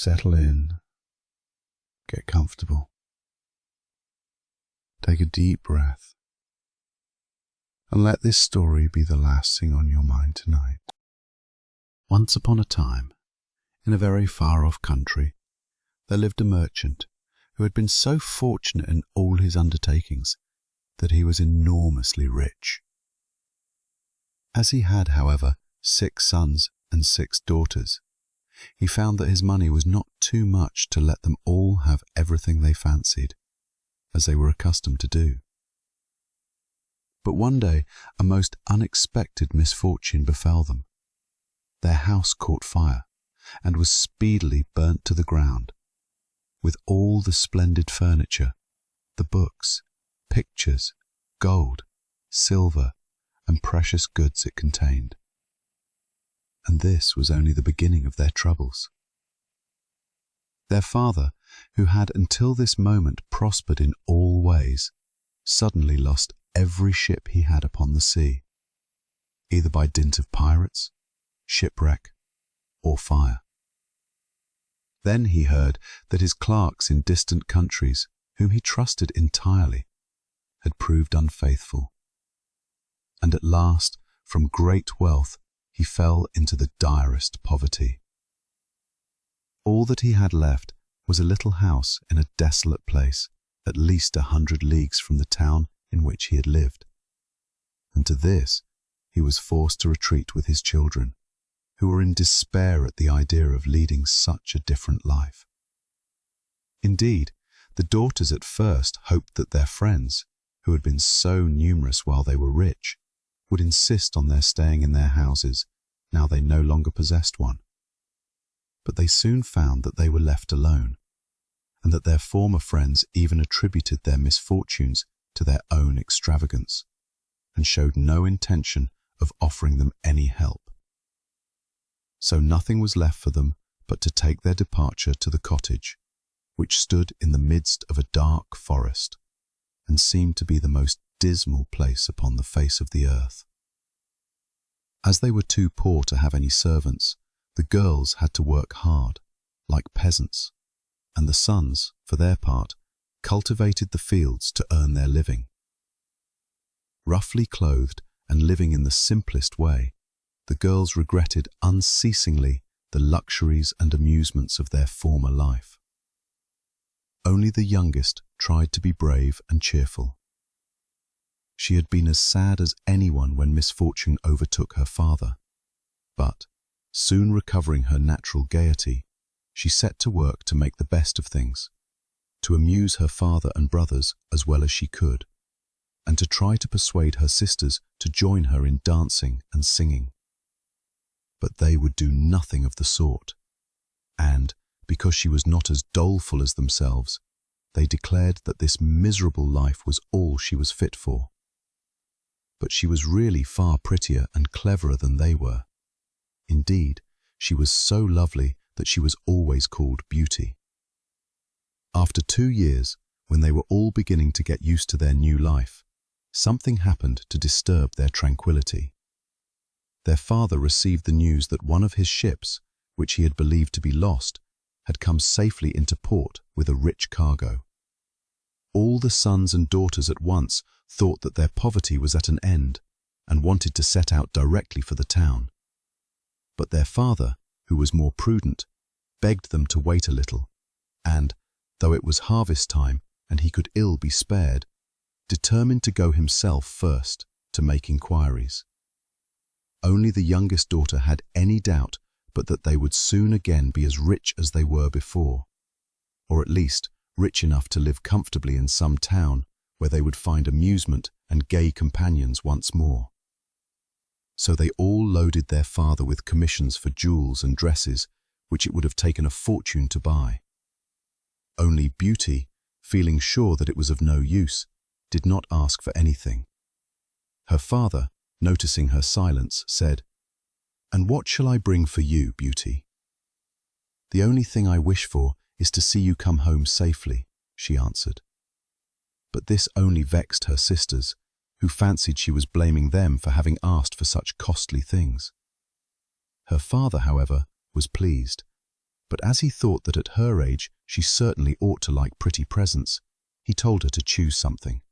Settle in, get comfortable, take a deep breath, and let this story be the last thing on your mind tonight. Once upon a time, in a very far-off country, there lived a merchant who had been so fortunate in all his undertakings that he was enormously rich. As he had, however, 6 sons and 6 daughters, he found that his money was not too much to let them all have everything they fancied, as they were accustomed to do. But one day a most unexpected misfortune befell them. Their house caught fire and was speedily burnt to the ground, with all the splendid furniture, the books, pictures, gold, silver, and precious goods it contained. And this was only the beginning of their troubles. Their father, who had until this moment prospered in all ways, suddenly lost every ship he had upon the sea, either by dint of pirates, shipwreck, or fire. Then he heard that his clerks in distant countries, whom he trusted entirely, had proved unfaithful, and at last, from great wealth, he fell into the direst poverty. All that he had left was a little house in a desolate place, at least 100 leagues from the town in which he had lived, and to this he was forced to retreat with his children, who were in despair at the idea of leading such a different life. Indeed, the daughters at first hoped that their friends, who had been so numerous while they were rich, would insist on their staying in their houses now they no longer possessed one. But they soon found that they were left alone, and that their former friends even attributed their misfortunes to their own extravagance, and showed no intention of offering them any help. So nothing was left for them but to take their departure to the cottage, which stood in the midst of a dark forest, and seemed to be the most dismal place upon the face of the earth. As they were too poor to have any servants, the girls had to work hard, like peasants, and the sons, for their part, cultivated the fields to earn their living. Roughly clothed and living in the simplest way, the girls regretted unceasingly the luxuries and amusements of their former life. Only the youngest tried to be brave and cheerful. She had been as sad as anyone when misfortune overtook her father, but, soon recovering her natural gaiety, she set to work to make the best of things, to amuse her father and brothers as well as she could, and to try to persuade her sisters to join her in dancing and singing. But they would do nothing of the sort, and, because she was not as doleful as themselves, they declared that this miserable life was all she was fit for. But she was really far prettier and cleverer than they were. Indeed, she was so lovely that she was always called Beauty. After 2 years, when they were all beginning to get used to their new life, something happened to disturb their tranquility. Their father received the news that one of his ships, which he had believed to be lost, had come safely into port with a rich cargo. All the sons and daughters at once thought that their poverty was at an end, and wanted to set out directly for the town. But their father, who was more prudent, begged them to wait a little, and, though it was harvest time and he could ill be spared, determined to go himself first to make inquiries. Only the youngest daughter had any doubt but that they would soon again be as rich as they were before, or at least rich enough to live comfortably in some town where they would find amusement and gay companions once more. So they all loaded their father with commissions for jewels and dresses which it would have taken a fortune to buy. Only Beauty, feeling sure that it was of no use, did not ask for anything. Her father, noticing her silence, said, "And what shall I bring for you, Beauty?" "The only thing I wish for is to see you come home safely," she answered. But this only vexed her sisters, who fancied she was blaming them for having asked for such costly things. Her father, however, was pleased, But as he thought that at her age she certainly ought to like pretty presents, he told her to choose something.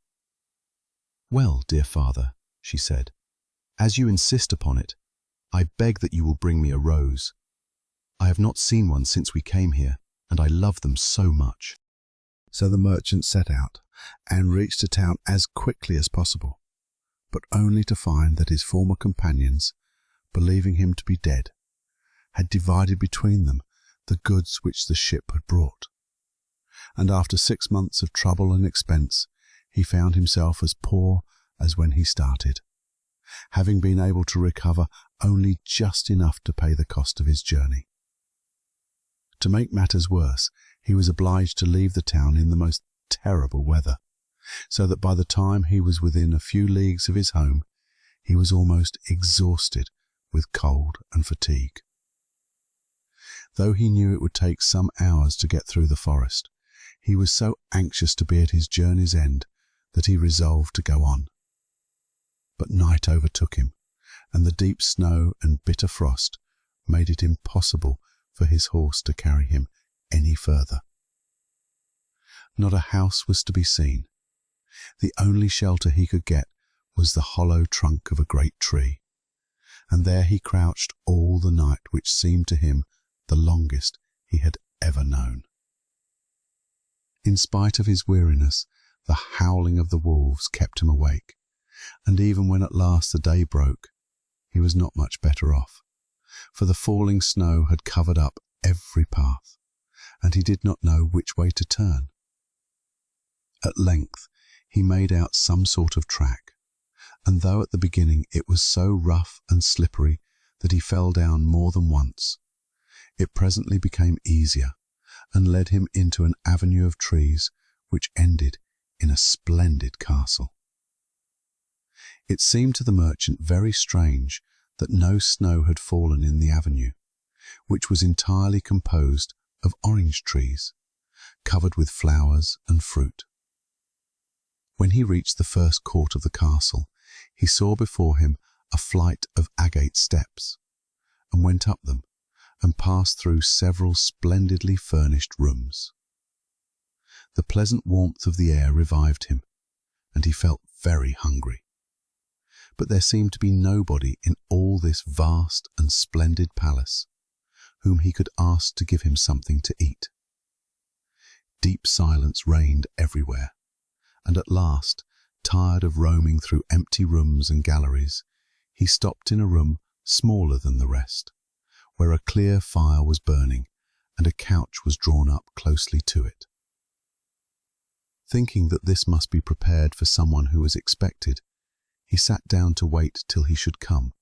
"Well, dear father," she said, "as you insist upon it, I beg that you will bring me a rose. I have not seen one since we came here, and I love them so much." So the merchant set out and reached the town as quickly as possible, but only to find that his former companions, believing him to be dead, had divided between them the goods which the ship had brought. And after 6 months of trouble and expense, he found himself as poor as when he started, having been able to recover only just enough to pay the cost of his journey. To make matters worse, he was obliged to leave the town in the most terrible weather, so that by the time he was within a few leagues of his home, he was almost exhausted with cold and fatigue. Though he knew it would take some hours to get through the forest, he was so anxious to be at his journey's end that he resolved to go on. But night overtook him, and the deep snow and bitter frost made it impossible for his horse to carry him any further. Not a house was to be seen. The only shelter he could get was the hollow trunk of a great tree, and there he crouched all the night, which seemed to him the longest he had ever known. In spite of his weariness, the howling of the wolves kept him awake, and even when at last the day broke, he was not much better off, for the falling snow had covered up every path, and he did not know which way to turn. At length he made out some sort of track, and though at the beginning it was so rough and slippery that he fell down more than once, it presently became easier and led him into an avenue of trees which ended in a splendid castle. It seemed to the merchant very strange that no snow had fallen in the avenue, which was entirely composed of orange trees, covered with flowers and fruit. When he reached the first court of the castle, he saw before him a flight of agate steps, and went up them, and passed through several splendidly furnished rooms. The pleasant warmth of the air revived him, and he felt very hungry. But there seemed to be nobody in all this vast and splendid palace whom he could ask to give him something to eat. Deep silence reigned everywhere, and at last, tired of roaming through empty rooms and galleries, he stopped in a room smaller than the rest, where a clear fire was burning and a couch was drawn up closely to it. Thinking that this must be prepared for someone who was expected, he sat down to wait till he should come,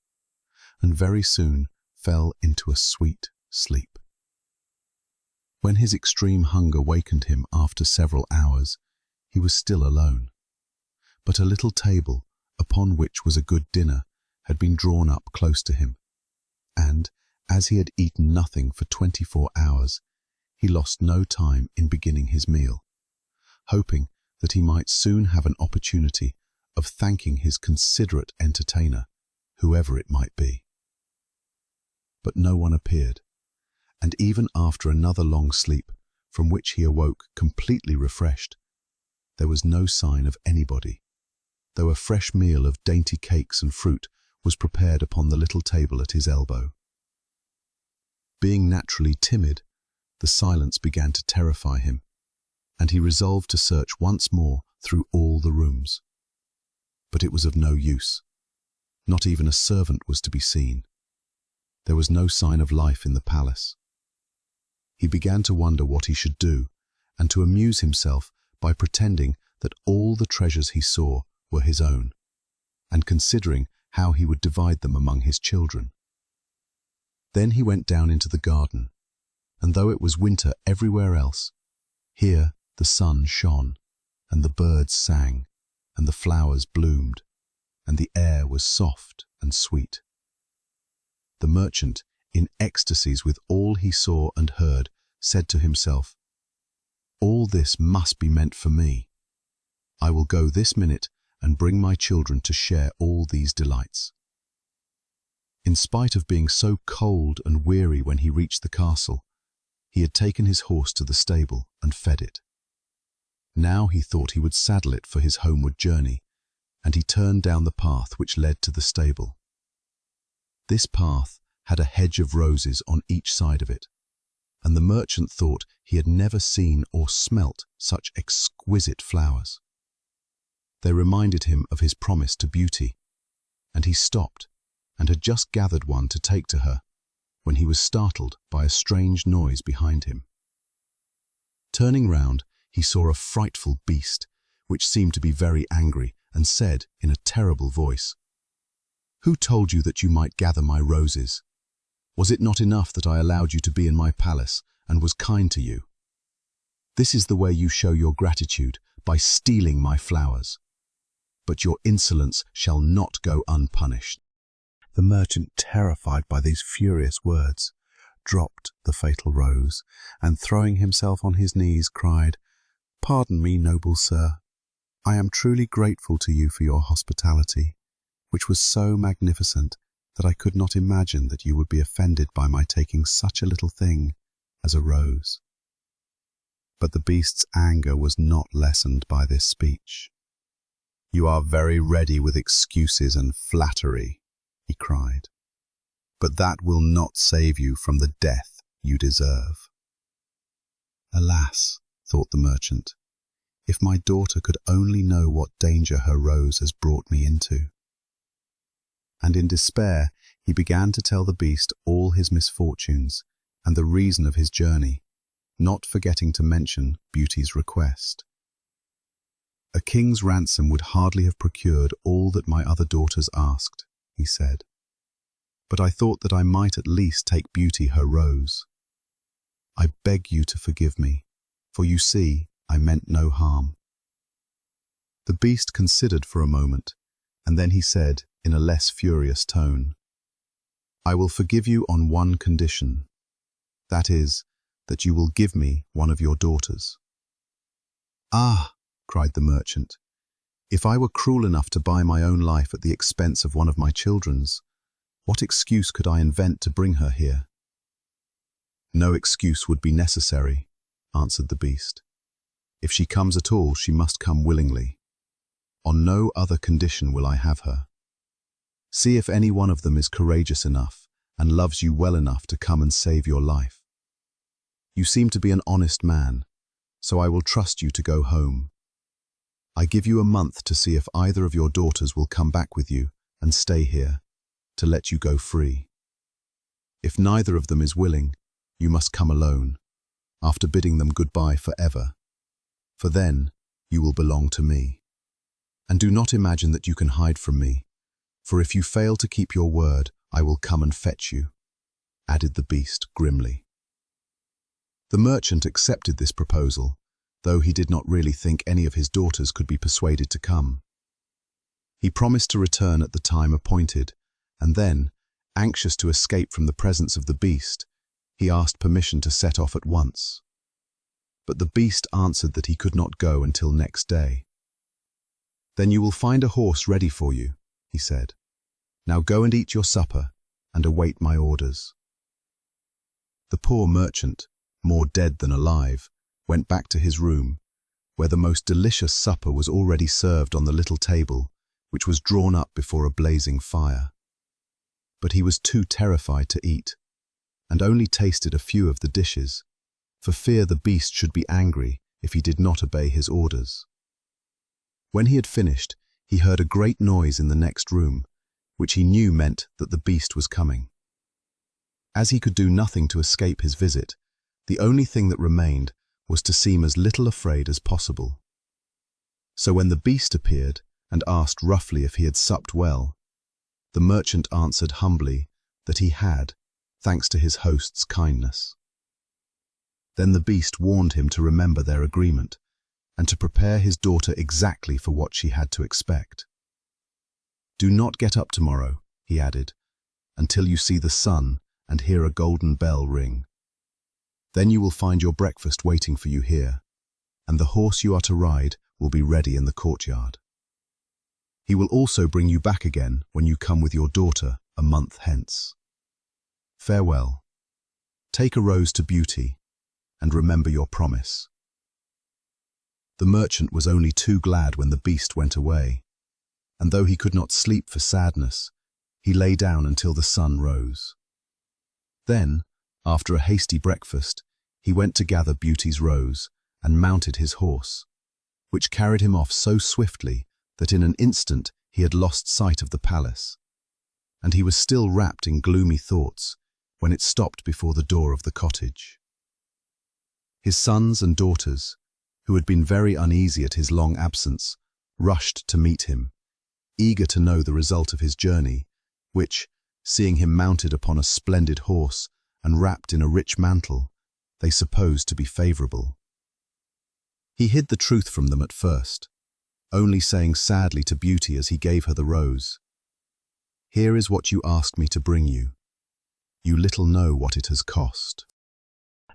and very soon fell into a sweet sleep. When his extreme hunger wakened him after several hours, he was still alone, but a little table, upon which was a good dinner, had been drawn up close to him, and, as he had eaten nothing for 24 hours, he lost no time in beginning his meal, hoping that he might soon have an opportunity of thanking his considerate entertainer, whoever it might be. But no one appeared, and even after another long sleep, from which he awoke completely refreshed, there was no sign of anybody, though a fresh meal of dainty cakes and fruit was prepared upon the little table at his elbow. Being naturally timid, the silence began to terrify him, and he resolved to search once more through all the rooms. But it was of no use. Not even a servant was to be seen. There was no sign of life in the palace. He began to wonder what he should do, and to amuse himself by pretending that all the treasures he saw were his own, and considering how he would divide them among his children. Then he went down into the garden, and though it was winter everywhere else, here the sun shone, and the birds sang, and the flowers bloomed, and the air was soft and sweet. The merchant, in ecstasies with all he saw and heard, said to himself, "All this must be meant for me. I will go this minute and bring my children to share all these delights." In spite of being so cold and weary when he reached the castle, he had taken his horse to the stable and fed it. Now he thought he would saddle it for his homeward journey, and he turned down the path which led to the stable. This path had a hedge of roses on each side of it, and the merchant thought he had never seen or smelt such exquisite flowers. They reminded him of his promise to Beauty, and he stopped and had just gathered one to take to her when he was startled by a strange noise behind him. Turning round, he saw a frightful beast, which seemed to be very angry, and said in a terrible voice, "Who told you that you might gather my roses? Was it not enough that I allowed you to be in my palace and was kind to you? This is the way you show your gratitude, by stealing my flowers. But your insolence shall not go unpunished." The merchant, terrified by these furious words, dropped the fatal rose, and throwing himself on his knees, cried, "Pardon me, noble sir. I am truly grateful to you for your hospitality, which was so magnificent that I could not imagine that you would be offended by my taking such a little thing as a rose." But the beast's anger was not lessened by this speech. "You are very ready with excuses and flattery," he cried, "but that will not save you from the death you deserve." "Alas," thought the merchant, "if my daughter could only know what danger her rose has brought me into." And in despair he began to tell the beast all his misfortunes and the reason of his journey, not forgetting to mention Beauty's request. "A king's ransom would hardly have procured all that my other daughters asked," he said, "but I thought that I might at least take Beauty her rose. I beg you to forgive me, for you see, I meant no harm." The beast considered for a moment, and then he said in a less furious tone, "I will forgive you on one condition. That is, that you will give me one of your daughters." "Ah," cried the merchant, "if I were cruel enough to buy my own life at the expense of one of my children's, what excuse could I invent to bring her here?" "No excuse would be necessary," answered the beast. "If she comes at all, she must come willingly. On no other condition will I have her. See if any one of them is courageous enough and loves you well enough to come and save your life. You seem to be an honest man, so I will trust you to go home. I give you a month to see if either of your daughters will come back with you and stay here, to let you go free. If neither of them is willing, you must come alone, after bidding them goodbye forever, for then you will belong to me. And do not imagine that you can hide from me, for if you fail to keep your word, I will come and fetch you," added the beast grimly. The merchant accepted this proposal, though he did not really think any of his daughters could be persuaded to come. He promised to return at the time appointed, and then, anxious to escape from the presence of the beast, he asked permission to set off at once. But the beast answered that he could not go until next day. "Then you will find a horse ready for you," he said. "Now go and eat your supper, and await my orders." The poor merchant, more dead than alive, went back to his room, where the most delicious supper was already served on the little table, which was drawn up before a blazing fire. But he was too terrified to eat, and only tasted a few of the dishes, for fear the beast should be angry if he did not obey his orders. When he had finished, he heard a great noise in the next room, which he knew meant that the beast was coming. As he could do nothing to escape his visit, the only thing that remained was to seem as little afraid as possible. So when the beast appeared and asked roughly if he had supped well, the merchant answered humbly that he had, thanks to his host's kindness. Then the beast warned him to remember their agreement and to prepare his daughter exactly for what she had to expect. "Do not get up tomorrow," he added, "until you see the sun and hear a golden bell ring. Then you will find your breakfast waiting for you here, and the horse you are to ride will be ready in the courtyard. He will also bring you back again when you come with your daughter a month hence. Farewell. Take a rose to Beauty, and remember your promise." The merchant was only too glad when the beast went away, and though he could not sleep for sadness, he lay down until the sun rose. Then, after a hasty breakfast, he went to gather Beauty's rose and mounted his horse, which carried him off so swiftly that in an instant he had lost sight of the palace, and he was still wrapped in gloomy thoughts when it stopped before the door of the cottage. His sons and daughters, who had been very uneasy at his long absence, rushed to meet him, eager to know the result of his journey, which, seeing him mounted upon a splendid horse and wrapped in a rich mantle, they supposed to be favourable. He hid the truth from them at first, only saying sadly to Beauty as he gave her the rose, "Here is what you asked me to bring you. You little know what it has cost."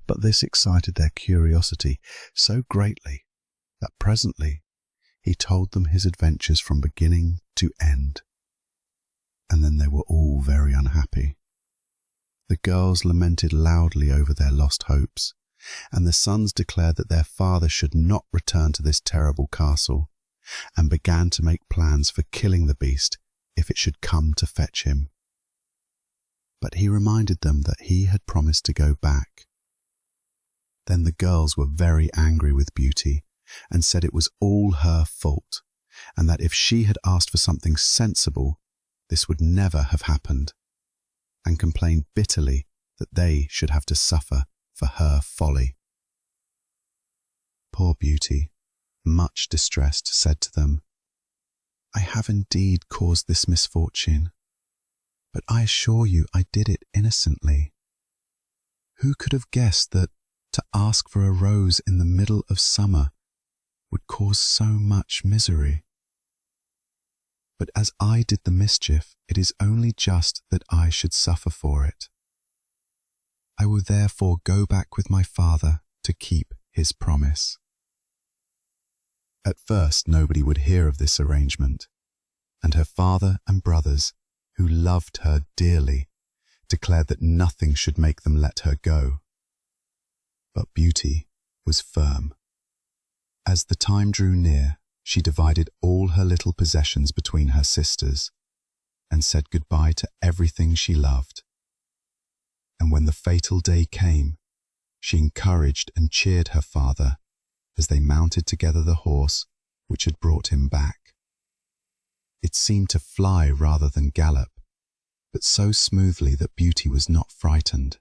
But this excited their curiosity so greatly that presently he told them his adventures from beginning to end. And then they were all very unhappy. The girls lamented loudly over their lost hopes, and the sons declared that their father should not return to this terrible castle, and began to make plans for killing the beast if it should come to fetch him. But he reminded them that he had promised to go back. Then the girls were very angry with Beauty and said it was all her fault, and that if she had asked for something sensible, this would never have happened, and complained bitterly that they should have to suffer for her folly. Poor Beauty, much distressed, said to them, "I have indeed caused this misfortune, but I assure you I did it innocently. Who could have guessed that to ask for a rose in the middle of summer would cause so much misery? But as I did the mischief, it is only just that I should suffer for it. I will therefore go back with my father to keep his promise." At first nobody would hear of this arrangement, and her father and brothers, who loved her dearly, declared that nothing should make them let her go. But Beauty was firm. As the time drew near, she divided all her little possessions between her sisters and said goodbye to everything she loved. And when the fatal day came, she encouraged and cheered her father as they mounted together the horse which had brought him back. It seemed to fly rather than gallop, but so smoothly that Beauty was not frightened.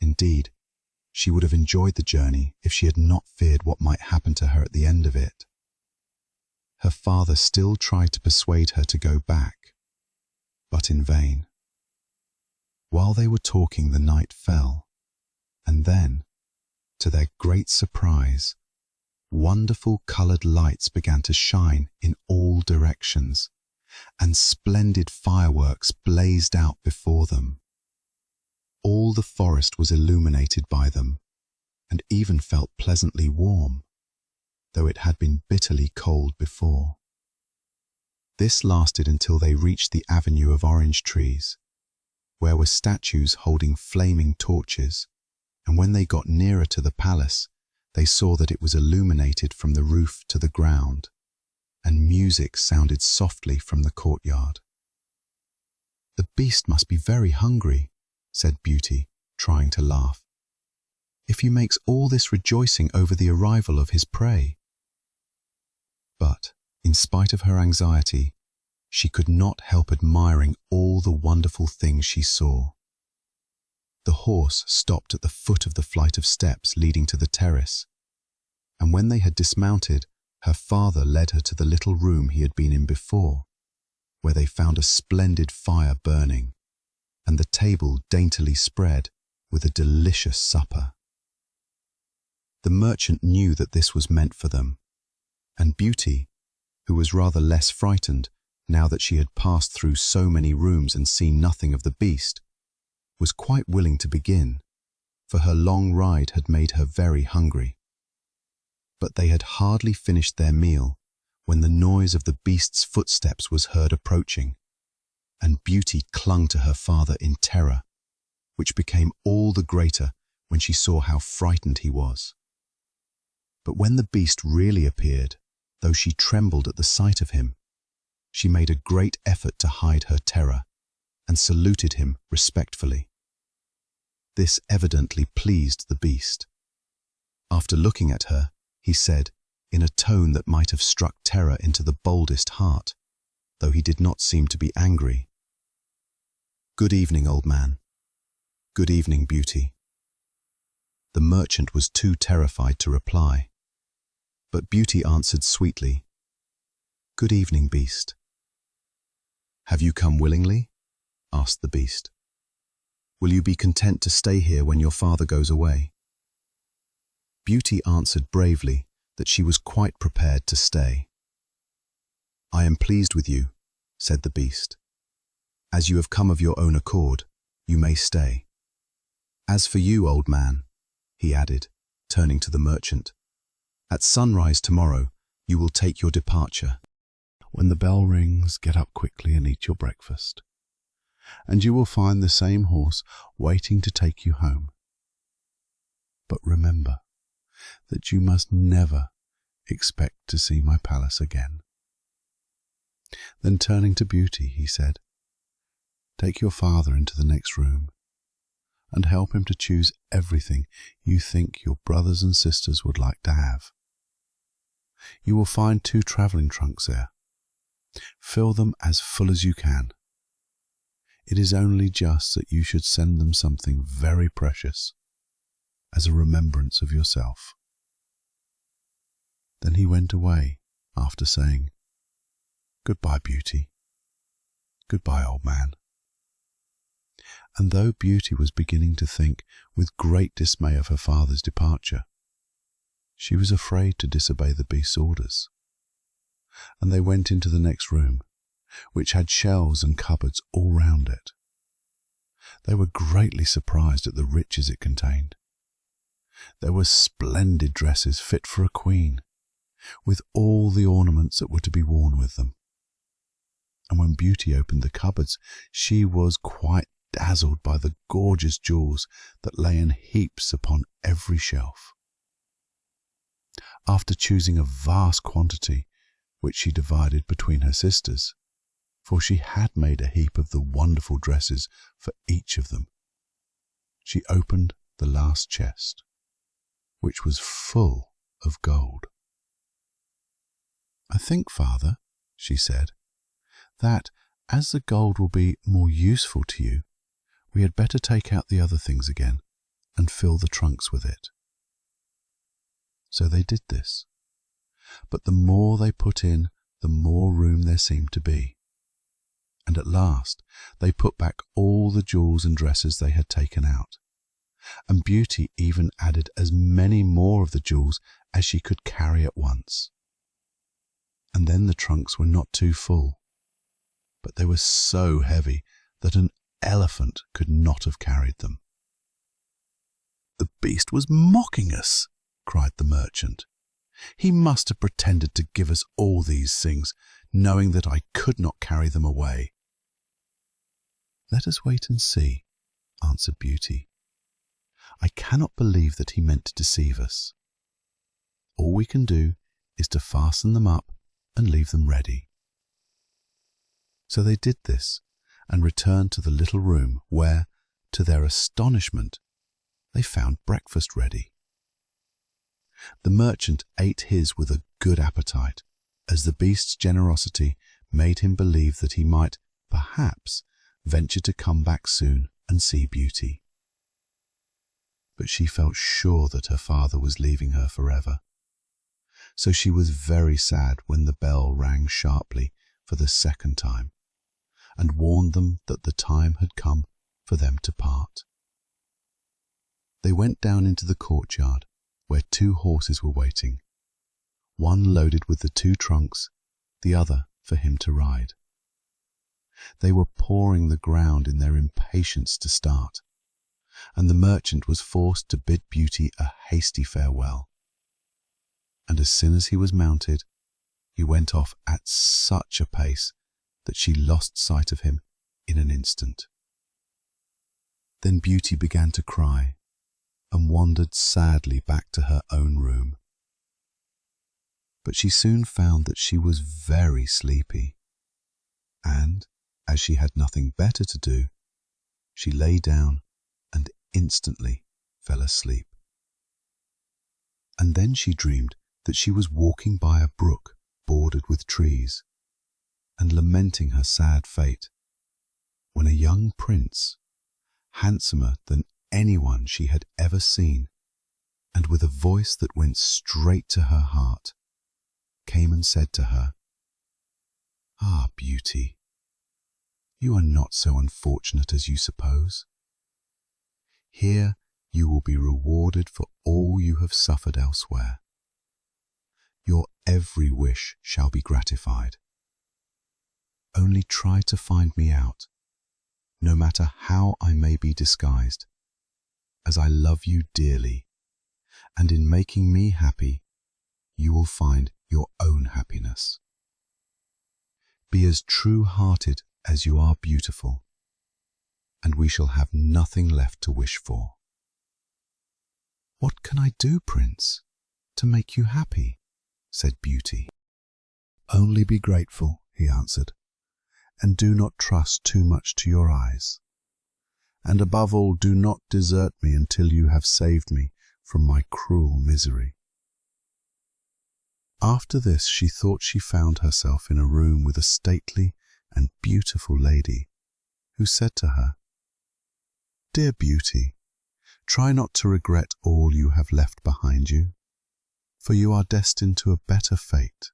Indeed, she would have enjoyed the journey if she had not feared what might happen to her at the end of it. Her father still tried to persuade her to go back, but in vain. While they were talking, the night fell, and then, to their great surprise, wonderful coloured lights began to shine in all directions, and splendid fireworks blazed out before them. All the forest was illuminated by them, and even felt pleasantly warm, though it had been bitterly cold before. This lasted until they reached the avenue of orange trees, where were statues holding flaming torches, and when they got nearer to the palace, they saw that it was illuminated from the roof to the ground, and music sounded softly from the courtyard. "The beast must be very hungry," said Beauty, trying to laugh, "if he makes all this rejoicing over the arrival of his prey." But, in spite of her anxiety, she could not help admiring all the wonderful things she saw. The horse stopped at the foot of the flight of steps leading to the terrace, and when they had dismounted, her father led her to the little room he had been in before, where they found a splendid fire burning, and the table daintily spread with a delicious supper. The merchant knew that this was meant for them, and Beauty, who was rather less frightened now that she had passed through so many rooms and seen nothing of the beast, was quite willing to begin, for her long ride had made her very hungry. But they had hardly finished their meal when the noise of the beast's footsteps was heard approaching, and Beauty clung to her father in terror, which became all the greater when she saw how frightened he was. But when the beast really appeared, though she trembled at the sight of him, she made a great effort to hide her terror and saluted him respectfully. This evidently pleased the beast. After looking at her, he said, in a tone that might have struck terror into the boldest heart, though he did not seem to be angry, "Good evening, old man. Good evening, Beauty." The merchant was too terrified to reply, but Beauty answered sweetly, "Good evening, beast." "Have you come willingly?" asked the beast. "Will you be content to stay here when your father goes away?" Beauty answered bravely that she was quite prepared to stay. "I am pleased with you," said the beast. "As you have come of your own accord, you may stay. As for you, old man," he added, turning to the merchant, "at sunrise tomorrow you will take your departure. When the bell rings, get up quickly and eat your breakfast, and you will find the same horse waiting to take you home. But remember that you must never expect to see my palace again." Then turning to Beauty, he said, "Take your father into the next room and help him to choose everything you think your brothers and sisters would like to have. You will find 2 travelling trunks there. Fill them as full as you can. It is only just that you should send them something very precious as a remembrance of yourself." Then he went away after saying, "Goodbye, Beauty. Goodbye, old man." And though Beauty was beginning to think with great dismay of her father's departure, she was afraid to disobey the beast's orders, and they went into the next room, which had shelves and cupboards all round it. They were greatly surprised at the riches it contained. There were splendid dresses fit for a queen, with all the ornaments that were to be worn with them. And when Beauty opened the cupboards, she was quite dazzled by the gorgeous jewels that lay in heaps upon every shelf. After choosing a vast quantity, which she divided between her sisters, for she had made a heap of the wonderful dresses for each of them, she opened the last chest, which was full of gold. "I think, father," she said, "that as the gold will be more useful to you, we had better take out the other things again and fill the trunks with it." So they did this, but the more they put in, the more room there seemed to be, and at last they put back all the jewels and dresses they had taken out, and Beauty even added as many more of the jewels as she could carry at once. And then the trunks were not too full, but they were so heavy that an elephant could not have carried them. "The beast was mocking us," cried the merchant. "He must have pretended to give us all these things, knowing that I could not carry them away." "Let us wait and see," answered Beauty. "I cannot believe that he meant to deceive us. All we can do is to fasten them up and leave them ready." So they did this and returned to the little room where, to their astonishment, they found breakfast ready. The merchant ate his with a good appetite, as the beast's generosity made him believe that he might, perhaps, venture to come back soon and see Beauty. But she felt sure that her father was leaving her forever, so she was very sad when the bell rang sharply for the second time and warned them that the time had come for them to part. They went down into the courtyard, where 2 horses were waiting, one loaded with the 2 trunks, the other for him to ride. They were pawing the ground in their impatience to start, and the merchant was forced to bid Beauty a hasty farewell. And as soon as he was mounted, he went off at such a pace that she lost sight of him in an instant. Then Beauty began to cry, and wandered sadly back to her own room. But she soon found that she was very sleepy, and, as she had nothing better to do, she lay down and instantly fell asleep. And then she dreamed that she was walking by a brook bordered with trees, and lamenting her sad fate, when a young prince, handsomer than anyone she had ever seen, and with a voice that went straight to her heart, came and said to her, "Ah, Beauty, you are not so unfortunate as you suppose. Here you will be rewarded for all you have suffered elsewhere. Your every wish shall be gratified. Only try to find me out, no matter how I may be disguised, as I love you dearly, and in making me happy, you will find your own happiness. Be as true-hearted as you are beautiful, and we shall have nothing left to wish for." "What can I do, Prince, to make you happy?" said Beauty. "Only be grateful," he answered, "and do not trust too much to your eyes. And above all, do not desert me until you have saved me from my cruel misery." After this she thought she found herself in a room with a stately and beautiful lady, who said to her, "Dear Beauty, try not to regret all you have left behind you, for you are destined to a better fate.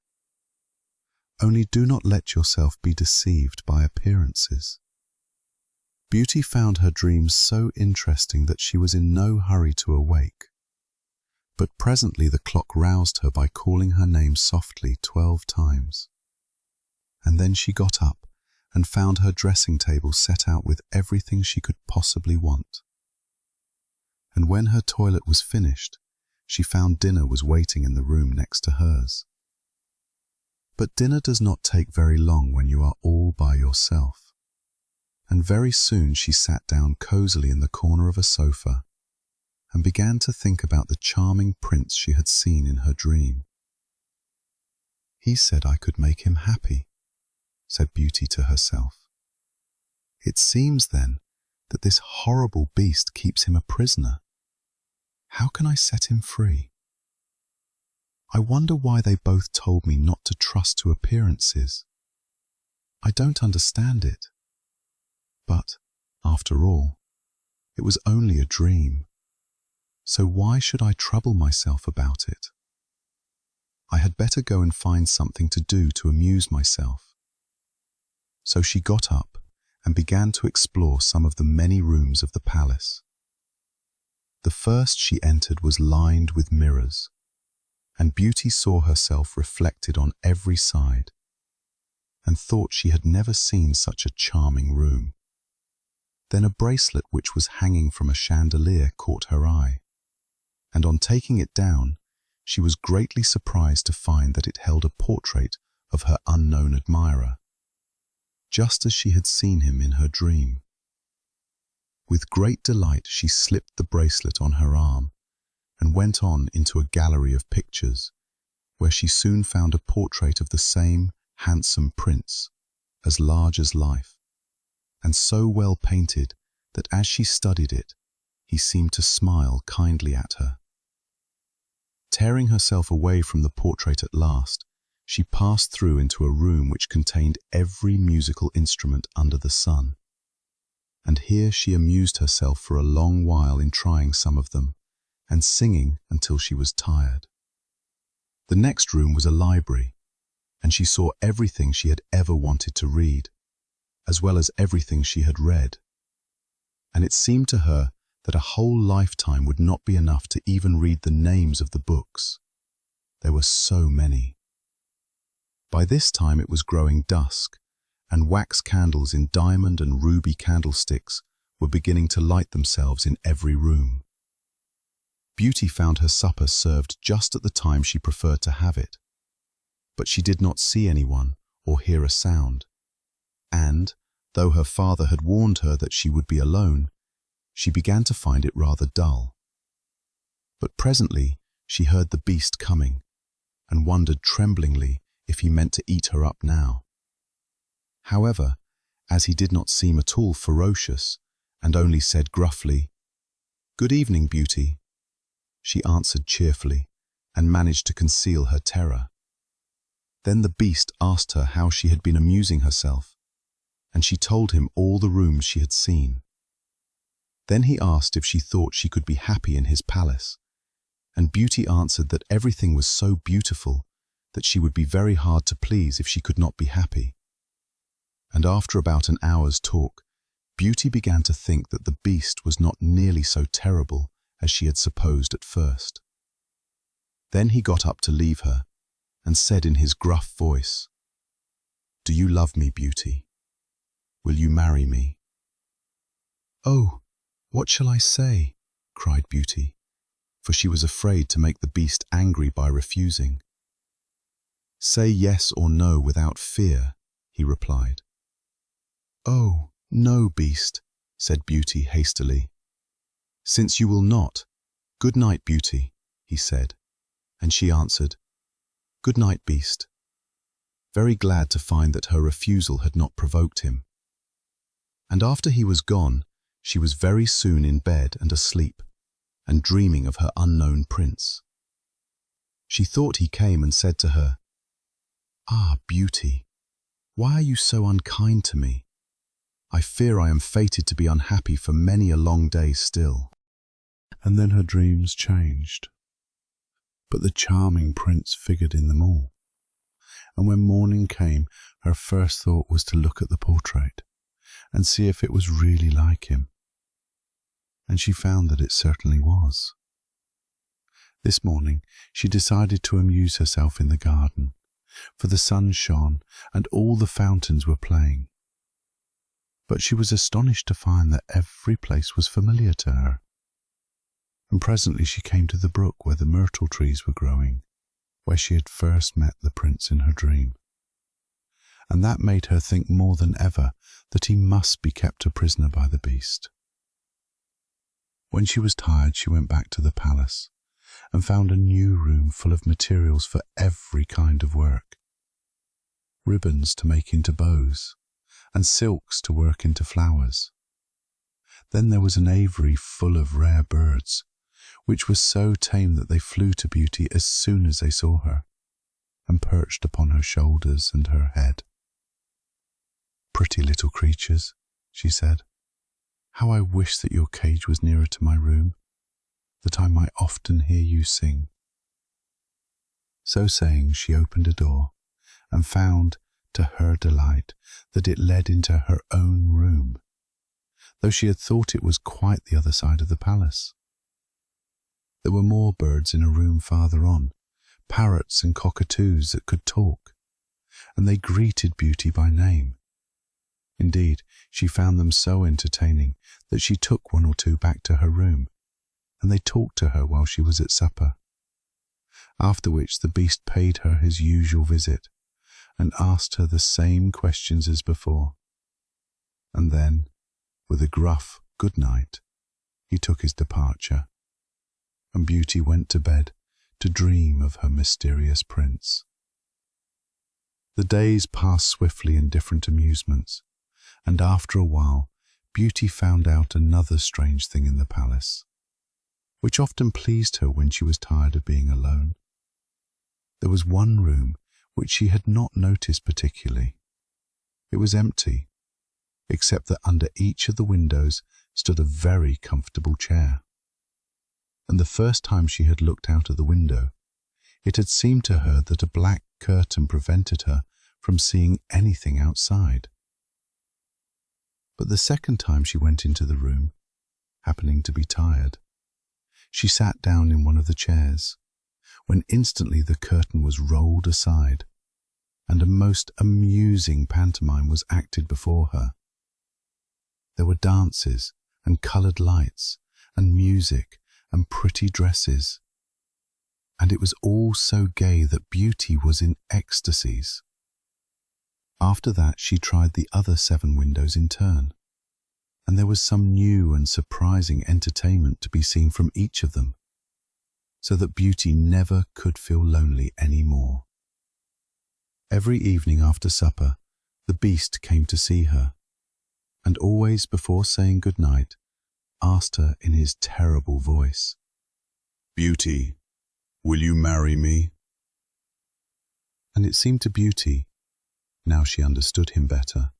Only do not let yourself be deceived by appearances." Beauty found her dreams so interesting that she was in no hurry to awake. But presently the clock roused her by calling her name softly 12 times. And then she got up and found her dressing table set out with everything she could possibly want. And when her toilet was finished, she found dinner was waiting in the room next to hers. But dinner does not take very long when you are all by yourself, and very soon she sat down cosily in the corner of a sofa and began to think about the charming prince she had seen in her dream. "He said I could make him happy," said Beauty to herself. "It seems, then, that this horrible beast keeps him a prisoner. How can I set him free? I wonder why they both told me not to trust to appearances. I don't understand it. But, after all, it was only a dream. So why should I trouble myself about it? I had better go and find something to do to amuse myself." So she got up and began to explore some of the many rooms of the palace. The first she entered was lined with mirrors, and Beauty saw herself reflected on every side, and thought she had never seen such a charming room. Then a bracelet which was hanging from a chandelier caught her eye, and on taking it down, she was greatly surprised to find that it held a portrait of her unknown admirer, just as she had seen him in her dream. With great delight she slipped the bracelet on her arm and went on into a gallery of pictures, where she soon found a portrait of the same handsome prince, as large as life, and so well painted that as she studied it, he seemed to smile kindly at her. Tearing herself away from the portrait at last, she passed through into a room which contained every musical instrument under the sun, and here she amused herself for a long while in trying some of them, and singing until she was tired. The next room was a library, and she saw everything she had ever wanted to read, as well as everything she had read, and it seemed to her that a whole lifetime would not be enough to even read the names of the books. There were so many. By this time it was growing dusk, and wax candles in diamond and ruby candlesticks were beginning to light themselves in every room. Beauty found her supper served just at the time she preferred to have it, but she did not see anyone or hear a sound, and, though her father had warned her that she would be alone, she began to find it rather dull. But presently she heard the beast coming, and wondered tremblingly if he meant to eat her up now. However, as he did not seem at all ferocious, and only said gruffly, "Good evening, Beauty," she answered cheerfully, and managed to conceal her terror. Then the beast asked her how she had been amusing herself, and she told him all the rooms she had seen. Then he asked if she thought she could be happy in his palace, and Beauty answered that everything was so beautiful that she would be very hard to please if she could not be happy. And after about an hour's talk, Beauty began to think that the beast was not nearly so terrible as she had supposed at first. Then he got up to leave her, and said in his gruff voice, "Do you love me, Beauty? Will you marry me?" "Oh, what shall I say?" cried Beauty, for she was afraid to make the beast angry by refusing. "Say yes or no without fear," he replied. "Oh, no, beast," said Beauty hastily. "Since you will not, good night, Beauty," he said, and she answered, "Good night, beast," very glad to find that her refusal had not provoked him. And after he was gone, she was very soon in bed and asleep, and dreaming of her unknown prince. She thought he came and said to her, "Ah, Beauty, why are you so unkind to me? I fear I am fated to be unhappy for many a long day still." And then her dreams changed. But the charming prince figured in them all, and when morning came, her first thought was to look at the portrait and see if it was really like him. And she found that it certainly was. This morning she decided to amuse herself in the garden, for the sun shone and all the fountains were playing. But she was astonished to find that every place was familiar to her. And presently she came to the brook where the myrtle trees were growing, where she had first met the prince in her dream. And that made her think more than ever that he must be kept a prisoner by the beast. When she was tired, she went back to the palace and found a new room full of materials for every kind of work. Ribbons to make into bows, and silks to work into flowers. Then there was an aviary full of rare birds, which was so tame that they flew to Beauty as soon as they saw her, and perched upon her shoulders and her head. "Pretty little creatures," she said, "how I wish that your cage was nearer to my room, that I might often hear you sing." So saying, she opened a door, and found, to her delight, that it led into her own room, though she had thought it was quite the other side of the palace. There were more birds in a room farther on, parrots and cockatoos that could talk, and they greeted Beauty by name. Indeed, she found them so entertaining that she took one or two back to her room, and they talked to her while she was at supper. After which the beast paid her his usual visit, and asked her the same questions as before. And then, with a gruff good night, he took his departure, and Beauty went to bed to dream of her mysterious prince. The days passed swiftly in different amusements, and after a while Beauty found out another strange thing in the palace, which often pleased her when she was tired of being alone. There was one room which she had not noticed particularly. It was empty, except that under each of the windows stood a very comfortable chair. And the first time she had looked out of the window, it had seemed to her that a black curtain prevented her from seeing anything outside. But the second time she went into the room, happening to be tired, she sat down in one of the chairs, when instantly the curtain was rolled aside, and a most amusing pantomime was acted before her. There were dances, and coloured lights, and music, and pretty dresses, and it was all so gay that Beauty was in ecstasies. After that she tried the other 7 windows in turn, and there was some new and surprising entertainment to be seen from each of them. so that Beauty never could feel lonely any more. Every evening after supper, the Beast came to see her, and always before saying good night, asked her in his terrible voice, "Beauty, will you marry me?" And it seemed to Beauty, now she understood him better,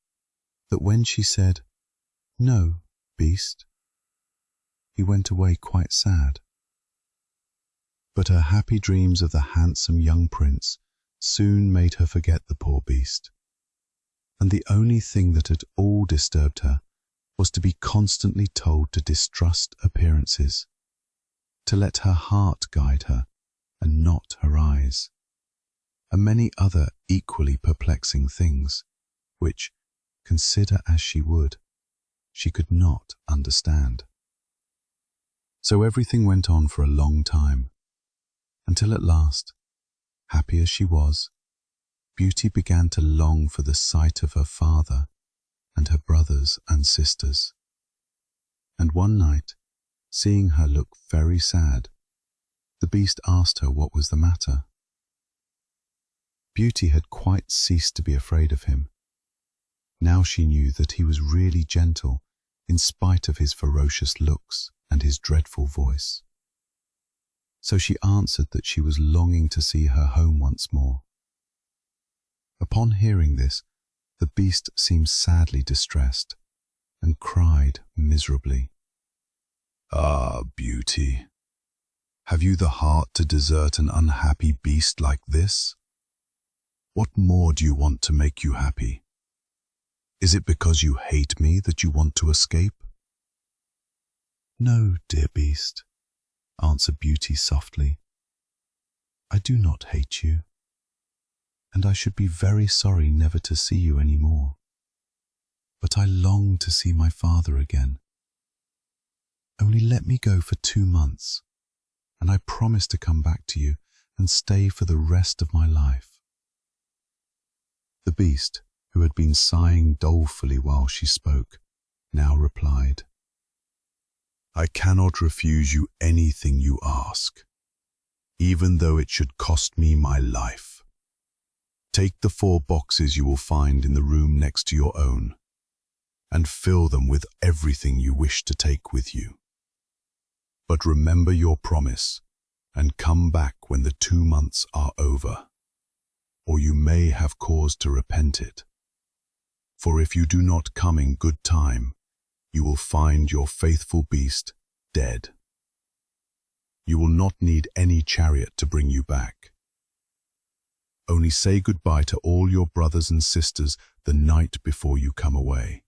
that when she said, "No, Beast," he went away quite sad. But her happy dreams of the handsome young prince soon made her forget the poor Beast, and the only thing that at all disturbed her was to be constantly told to distrust appearances, to let her heart guide her and not her eyes, and many other equally perplexing things, which, consider as she would, she could not understand. So everything went on for a long time, until at last, happy as she was, Beauty began to long for the sight of her father and her brothers and sisters. And one night, seeing her look very sad, the Beast asked her what was the matter. Beauty had quite ceased to be afraid of him. Now she knew that he was really gentle in spite of his ferocious looks and his dreadful voice. So she answered that she was longing to see her home once more. Upon hearing this, the Beast seemed sadly distressed and cried miserably, "Ah, Beauty, have you the heart to desert an unhappy beast like this? What more do you want to make you happy? Is it because you hate me that you want to escape?" "No, dear Beast," answered Beauty softly. "I do not hate you, and I should be very sorry never to see you any more. But I long to see my father again. Only let me go for 2 months, and I promise to come back to you and stay for the rest of my life." The Beast, who had been sighing dolefully while she spoke, now replied, "I cannot refuse you anything you ask, even though it should cost me my life. Take the 4 boxes you will find in the room next to your own, and fill them with everything you wish to take with you. But remember your promise, and come back when the 2 months are over, or you may have cause to repent it. For if you do not come in good time, you will find your faithful Beast dead. You will not need any chariot to bring you back. Only say goodbye to all your brothers and sisters the night before you come away.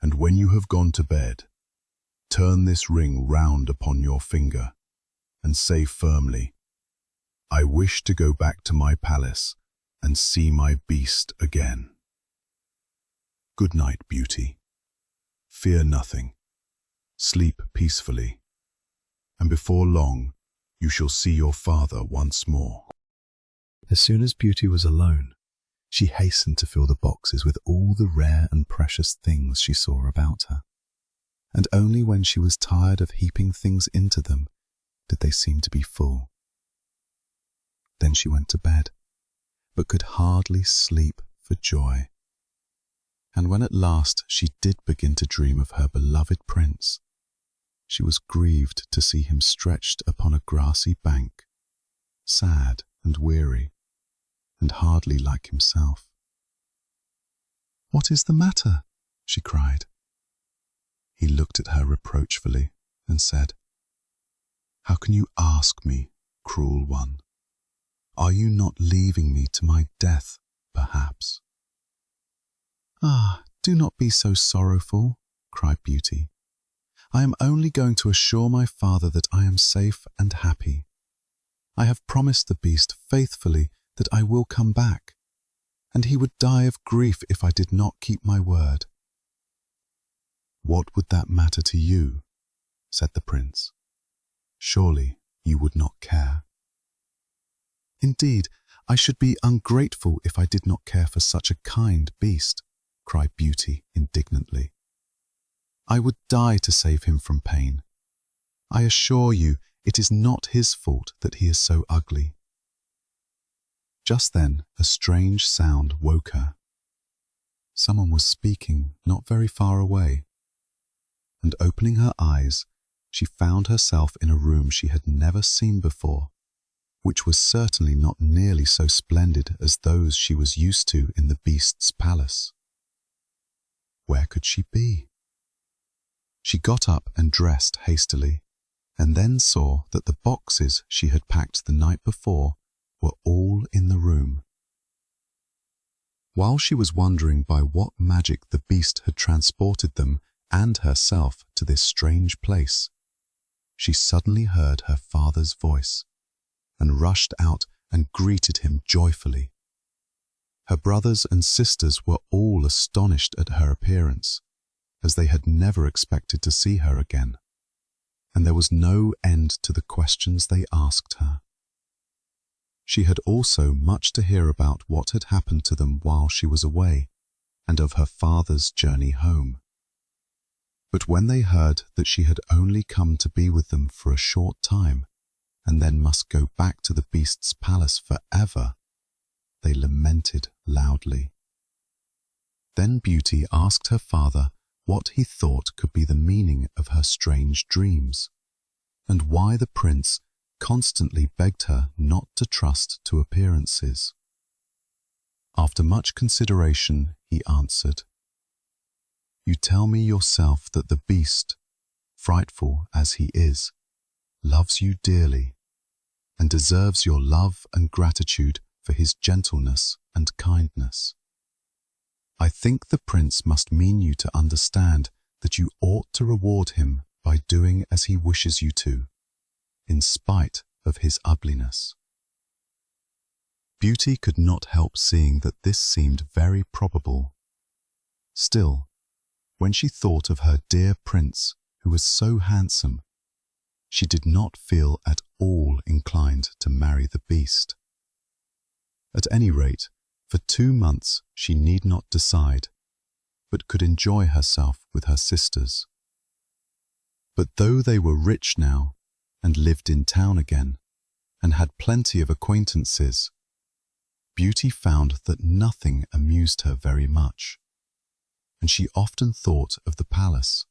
And when you have gone to bed, turn this ring round upon your finger and say firmly, 'I wish to go back to my palace and see my Beast again.' Good night, Beauty. Fear nothing. Sleep peacefully, and before long you shall see your father once more." As soon as Beauty was alone, she hastened to fill the boxes with all the rare and precious things she saw about her, and only when she was tired of heaping things into them did they seem to be full. Then she went to bed, but could hardly sleep for joy. And when at last she did begin to dream of her beloved prince, she was grieved to see him stretched upon a grassy bank, sad and weary, and hardly like himself. "What is the matter?" she cried. He looked at her reproachfully and said, "How can you ask me, cruel one? Are you not leaving me to my death, perhaps?" "Ah, do not be so sorrowful," cried Beauty. "I am only going to assure my father that I am safe and happy. I have promised the Beast faithfully that I will come back, and he would die of grief if I did not keep my word." "What would that matter to you?" said the prince. "Surely you would not care." "Indeed, I should be ungrateful if I did not care for such a kind beast," cried Beauty indignantly. "I would die to save him from pain. I assure you, It is not his fault that he is so ugly." Just then, a strange sound woke her. Someone was speaking not very far away, and opening her eyes, she found herself in a room she had never seen before, which was certainly not nearly so splendid as those she was used to in the beast's palace. Where could she be? She got up and dressed hastily, and then saw that the boxes she had packed the night before were all in the room. While she was wondering by what magic the beast had transported them and herself to this strange place, she suddenly heard her father's voice, and rushed out and greeted him joyfully. Her brothers and sisters were all astonished at her appearance, as they had never expected to see her again, and there was no end to the questions they asked her. She had also much to hear about what had happened to them while she was away, and of her father's journey home. But when they heard that she had only come to be with them for a short time, and then must go back to the beast's palace forever, they lamented loudly. Then Beauty asked her father what he thought could be the meaning of her strange dreams, and why the prince constantly begged her not to trust to appearances. After much consideration, he answered, "You tell me yourself that the beast, frightful as he is, loves you dearly, and deserves your love and gratitude for his gentleness and kindness. I think the prince must mean you to understand that you ought to reward him by doing as he wishes you to, in spite of his ugliness." Beauty could not help seeing that this seemed very probable. Still, when she thought of her dear prince, who was so handsome, she did not feel at all inclined to marry the beast. At any rate, for 2 months she need not decide, but could enjoy herself with her sisters. But though they were rich now, and lived in town again, and had plenty of acquaintances, Beauty found that nothing amused her very much, and she often thought of the palace,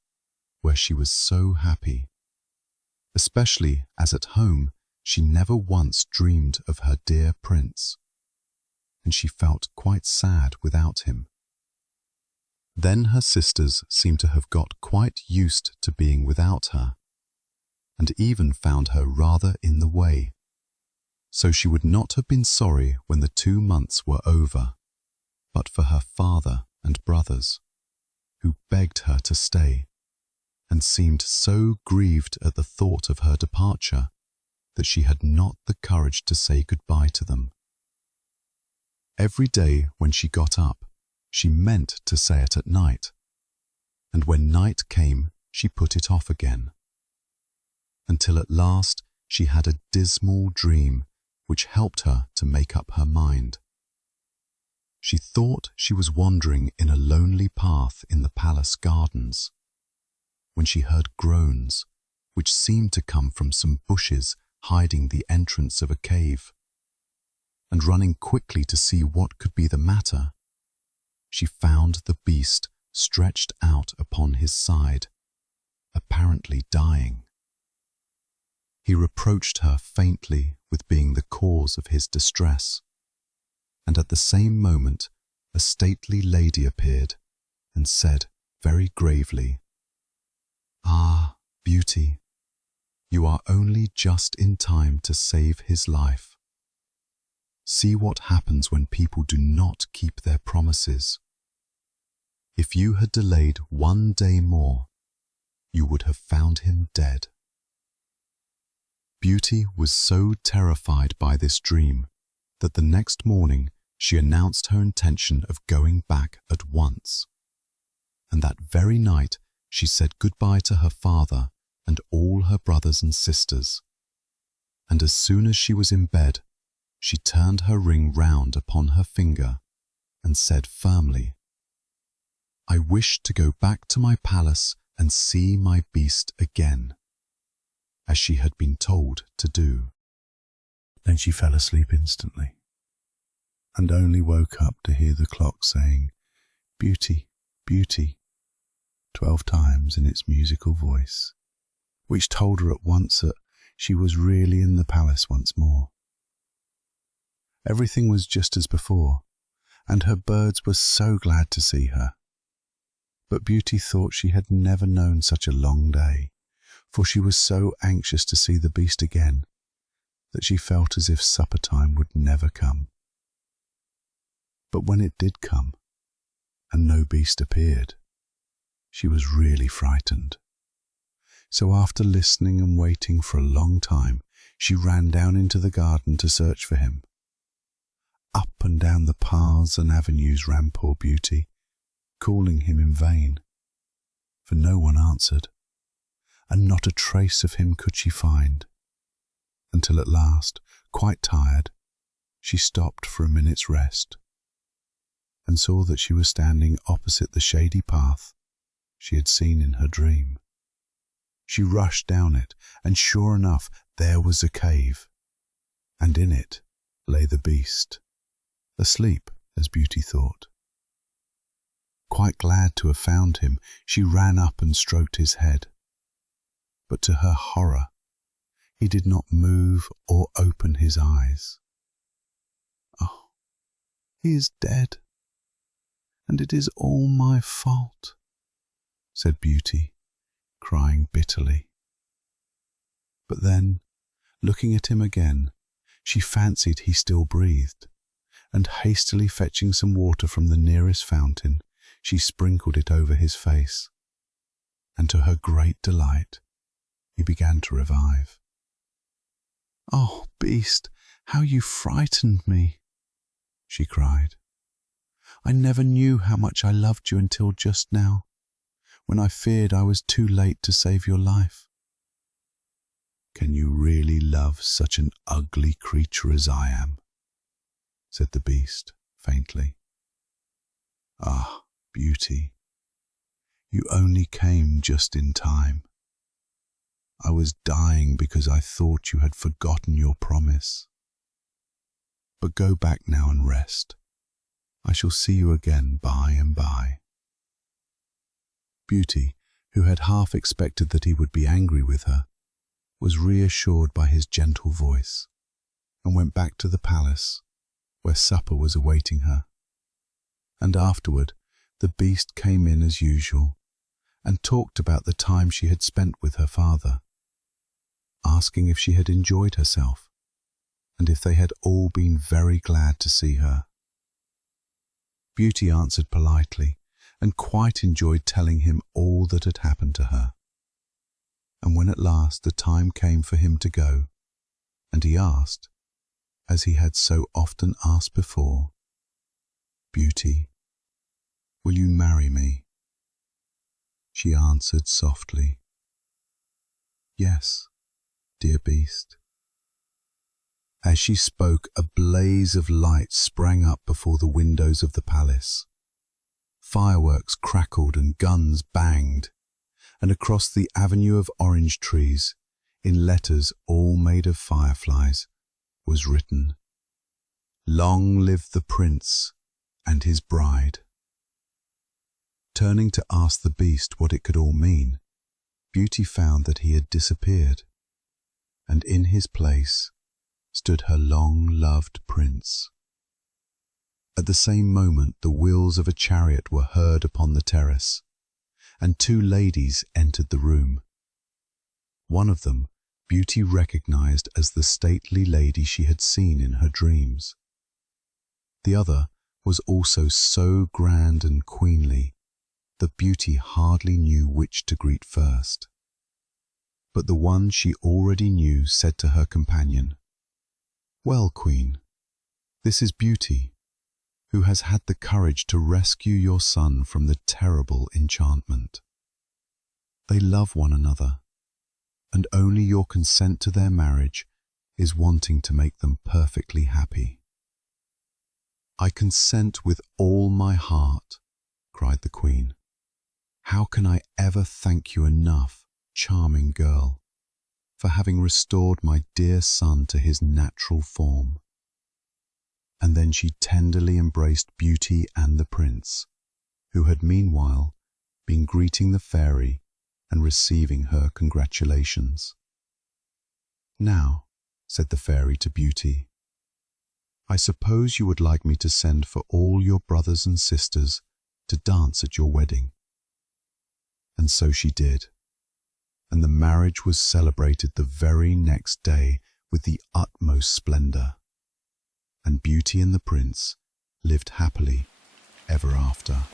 where she was so happy, especially as at home she never once dreamed of her dear prince, and she felt quite sad without him. Then her sisters seemed to have got quite used to being without her, and even found her rather in the way, so she would not have been sorry when the 2 months were over, but for her father and brothers, who begged her to stay, and seemed so grieved at the thought of her departure that she had not the courage to say goodbye to them. Every day when she got up, she meant to say it at night, and when night came she put it off again, until at last she had a dismal dream which helped her to make up her mind. She thought she was wandering in a lonely path in the palace gardens, when she heard groans which seemed to come from some bushes hiding the entrance of a cave, and running quickly to see what could be the matter, she found the beast stretched out upon his side, apparently dying. He reproached her faintly with being the cause of his distress, and at the same moment a stately lady appeared and said very gravely, "Ah, Beauty, you are only just in time to save his life. See what happens when people do not keep their promises. If you had delayed 1 day more, you would have found him dead." Beauty was so terrified by this dream that the next morning she announced her intention of going back at once, and that very night she said goodbye to her father and all her brothers and sisters, and as soon as she was in bed, she turned her ring round upon her finger and said firmly, "I wish to go back to my palace and see my beast again. as she had been told to do. Then she fell asleep instantly, and only woke up to hear the clock saying, "Beauty, beauty," 12 times in its musical voice, which told her at once that she was really in the palace once more. Everything was just as before, and her birds were so glad to see her. But Beauty thought she had never known such a long day, for she was so anxious to see the Beast again that she felt as if supper time would never come. But when it did come, and no Beast appeared, she was really frightened. So after listening and waiting for a long time, she ran down into the garden to search for him. Up and down the paths and avenues ran poor Beauty, calling him in vain, for no one answered, and not a trace of him could she find, until at last, quite tired, she stopped for a minute's rest, and saw that she was standing opposite the shady path she had seen in her dream. She rushed down it, and sure enough, there was a cave, and in it lay the Beast, asleep, as Beauty thought. Quite glad to have found him, she ran up and stroked his head. But to her horror, he did not move or open his eyes. "Oh, he is dead, and it is all my fault," said Beauty, crying bitterly. But then, looking at him again, she fancied he still breathed, and hastily fetching some water from the nearest fountain, she sprinkled it over his face, and to her great delight, he began to revive. "Oh, Beast, how you frightened me!" she cried. "I never knew how much I loved you until just now, when I feared I was too late to save your life." "Can you really love such an ugly creature as I am?" said the Beast faintly. "Ah, Beauty, you only came just in time. I was dying because I thought you had forgotten your promise. But go back now and rest. I shall see you again by and by." Beauty, who had half expected that he would be angry with her, was reassured by his gentle voice, and went back to the palace, where supper was awaiting her. And afterward, the Beast came in as usual, and talked about the time she had spent with her father, asking if she had enjoyed herself, and if they had all been very glad to see her. Beauty answered politely, and quite enjoyed telling him all that had happened to her. And when at last the time came for him to go, and he asked, as he had so often asked before, "Beauty, will you marry me?" she answered softly, "Yes, dear Beast." As she spoke, a blaze of light sprang up before the windows of the palace. Fireworks crackled and guns banged, and across the avenue of orange trees, in letters all made of fireflies, was written, "Long live the Prince and his bride." Turning to ask the Beast what it could all mean, Beauty found that he had disappeared, and in his place stood her long-loved prince. At the same moment the wheels of a chariot were heard upon the terrace, and 2 ladies entered the room. One of them Beauty recognized as the stately lady she had seen in her dreams. The other was also so grand and queenly that Beauty hardly knew which to greet first. But the one she already knew said to her companion, "Well, Queen, this is Beauty, who has had the courage to rescue your son from the terrible enchantment. They love one another, and only your consent to their marriage is wanting to make them perfectly happy." "I consent with all my heart," cried the Queen. "How can I ever thank you enough, charming girl? for having restored my dear son to his natural form." And then she tenderly embraced Beauty and the prince, who had meanwhile been greeting the fairy and receiving her congratulations. "Now," said the fairy to Beauty, "I suppose you would like me to send for all your brothers and sisters to dance at your wedding." And so she did, and the marriage was celebrated the very next day with the utmost splendor, and Beauty and the prince lived happily ever after.